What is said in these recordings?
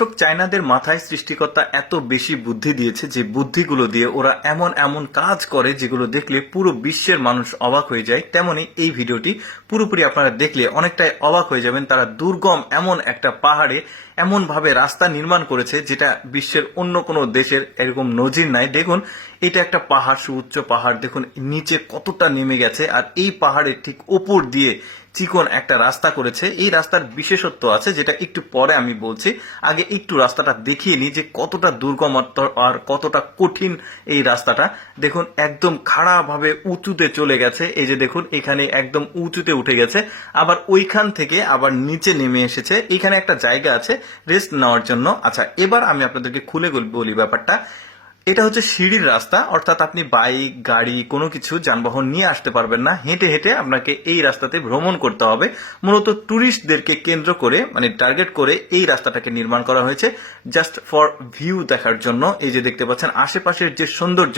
দর্শক চায়নাদের মাথায় সৃষ্টিকর্তা এত বেশি বুদ্ধি দিয়েছে যে বুদ্ধিগুলো দিয়ে ওরা এমন এমন কাজ করে যেগুলো দেখলে পুরো বিশ্বের মানুষ অবাক হয়ে যায়। তেমনি এই ভিডিওটি পুরোপুরি আপনারা দেখলে অনেকটাই অবাক হয়ে যাবেন। তারা দুর্গম এমন একটা পাহাড়ে এমন ভাবে রাস্তা নির্মাণ করেছে যেটা বিশ্বের অন্য কোনো দেশের এরকম নজির নাই। দেখুন, এটা একটা পাহাড়, সুউচ্চ পাহাড়। দেখুন, নিচে কতটা নেমে গেছে। আর এই পাহাড়ের ঠিক ওপর দিয়ে চিকন একটা রাস্তা করেছে। এই রাস্তার বিশেষত্ব আছে, যেটা একটু পরে আমি বলছি। আগে একটু রাস্তাটা দেখিয়ে নিই যে কতটা দুর্গম আর- কতটা কঠিন এই রাস্তাটা। দেখুন, একদম খাড়াভাবে উঁচুতে চলে গেছে। এই যে দেখুন, এখানে একদম উঁচুতে উঠে গেছে। আবার ওইখান থেকে আবার নিচে নেমে এসেছে। এখানে একটা জায়গা আছে রেস্ট নেওয়ার জন্য। আচ্ছা এবার আমি আপনাদেরকে খুলে বলি ব্যাপারটা। এটা হচ্ছে সিঁড়ির রাস্তা, অর্থাৎ আপনি বাইক, গাড়ি, কোনো কিছু, যানবাহন নিয়ে আসতে পারবেন না। হেঁটে হেঁটে আপনাকে এই রাস্তাতে ভ্রমণ করতে হবে। মূলত ট্যুরিস্টদেরকে কেন্দ্র করে মানে টার্গেট করে এই রাস্তাটাকে নির্মাণ করা হয়েছে জাস্ট ফর ভিউ দেখার জন্য। এই যে দেখতে পাচ্ছেন, আশেপাশের যে সৌন্দর্য,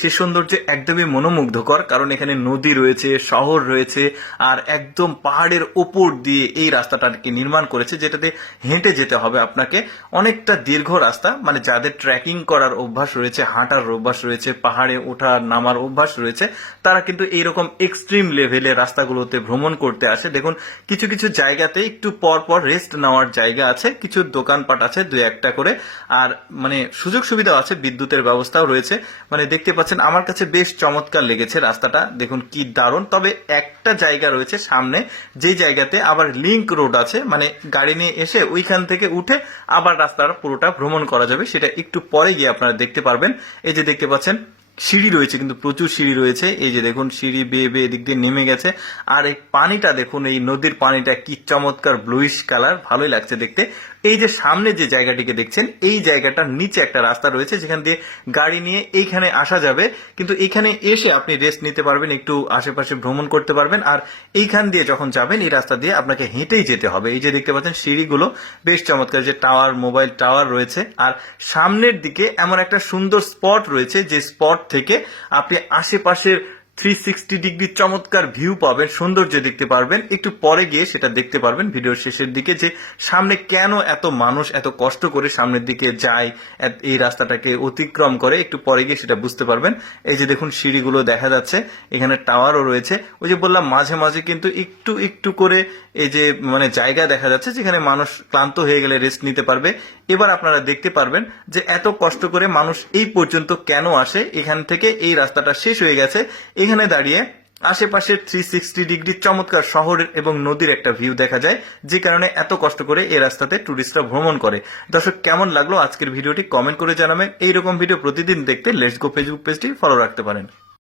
সে সৌন্দর্য একদমই মনোমুগ্ধকর, কারণ এখানে নদী রয়েছে, শহর রয়েছে, আর একদম পাহাড়ের ওপর দিয়ে এই রাস্তাটাকে নির্মাণ করেছে, যেটাতে হেঁটে যেতে হবে আপনাকে। অনেকটা দীর্ঘ রাস্তা মানে যাদের ট্রেকিং করার অভ্যাস রয়েছে হাঁটার অভ্যাস রয়েছে, পাহাড়ে ওঠার নামার অভ্যাস রয়েছে, তারা কিন্তু এইরকম এক্সট্রিম লেভেলে রাস্তাগুলোতে ভ্রমণ করতে আসে। দেখুন, কিছু কিছু জায়গাতে একটু পর পর রেস্ট নেওয়ার জায়গা আছে, কিছু দোকানপাট আছে দু একটা করে, আর মানে সুযোগ সুবিধাও আছে, বিদ্যুতের ব্যবস্থাও রয়েছে। মানে দেখতে পাচ্ছেন, আমার কাছে বেশ চমৎকার লেগেছে রাস্তাটা। দেখুন কি দারুণ। তবে একটা জায়গা রয়েছে সামনে যেই জায়গাতে আবার লিংক রোড আছে মানে গাড়ি নিয়ে এসে ওইখান থেকে উঠে আবার রাস্তার পুরোটা ভ্রমণ করা যাবে, সেটা একটু পরে গিয়ে আপনারা দেখতে পারবেন। এই যে দেখতে পাচ্ছেন, সিঁড়ি রয়েছে, কিন্তু প্রচুর সিঁড়ি রয়েছে। এই যে দেখুন, সিঁড়ি বেয়ে বেয়ে দিক দিয়ে নেমে গেছে। আর এই পানিটা দেখুন, এই নদীর পানিটা কি চমৎকার ব্লুইশ কালার ভালোই লাগছে দেখতে। এই যে সামনে যে জায়গাটিকে দেখছেন, এই জায়গাটার নিচে একটা রাস্তা রয়েছে, যেখান দিয়ে গাড়ি নিয়ে এইখানে আসা যাবে। কিন্তু এখানে এসে আপনি রেস্ট নিতে পারবেন, একটু আশেপাশে ভ্রমণ করতে পারবেন। আর এইখান দিয়ে যখন যাবেন, এই রাস্তা দিয়ে আপনাকে হেঁটেই যেতে হবে। এই যে দেখতে পাচ্ছেন সিঁড়িগুলো, বেশ চমৎকার যে টাওয়ার, মোবাইল টাওয়ার রয়েছে। আর সামনের দিকে এমন একটা সুন্দর স্পট রয়েছে, যে স্পট থেকে আপনি আশেপাশের থ্রি সিক্সটি ডিগ্রি চমৎকার ভিউ পাবেন, সৌন্দর্য দেখতে পারবেন। একটু পরে গিয়ে সেটা দেখতে পারবেন ভিডিওর শেষের দিকে যে সামনে কেন এত মানুষ এত কষ্ট করে সামনের দিকে যায় এই রাস্তাটাকে অতিক্রম করে, একটু পরে গিয়ে সেটা বুঝতে পারবেন। এই যে দেখুন সিঁড়িগুলো দেখা যাচ্ছে, এখানে টাওয়ারও রয়েছে। ওই যে বললাম, মাঝে মাঝে কিন্তু একটু একটু করে এই যে মানে জায়গা দেখা যাচ্ছে যেখানে মানুষ ক্লান্ত হয়ে গেলে রেস্ট নিতে পারবে। এবার আপনারা দেখতে পারবেন যে এত কষ্ট করে মানুষ এই পর্যন্ত কেন আসে? এখান থেকে এই রাস্তাটা শেষ হয়ে গেছে। এখানে দাঁড়িয়ে আশেপাশের থ্রি সিক্সটি ডিগ্রি চমৎকার শহরের এবং নদীর একটা ভিউ দেখা যায়, যে কারণে এত কষ্ট করে এই রাস্তাতে টুরিস্টরা ভ্রমণ করে। দর্শক, কেমন লাগল আজকের ভিডিওটি? কমেন্ট করে জানাবেন। এইরকম ভিডিও প্রতিদিন দেখতে লেটস গো ফেসবুক পেজটি ফলো রাখতে পারেন।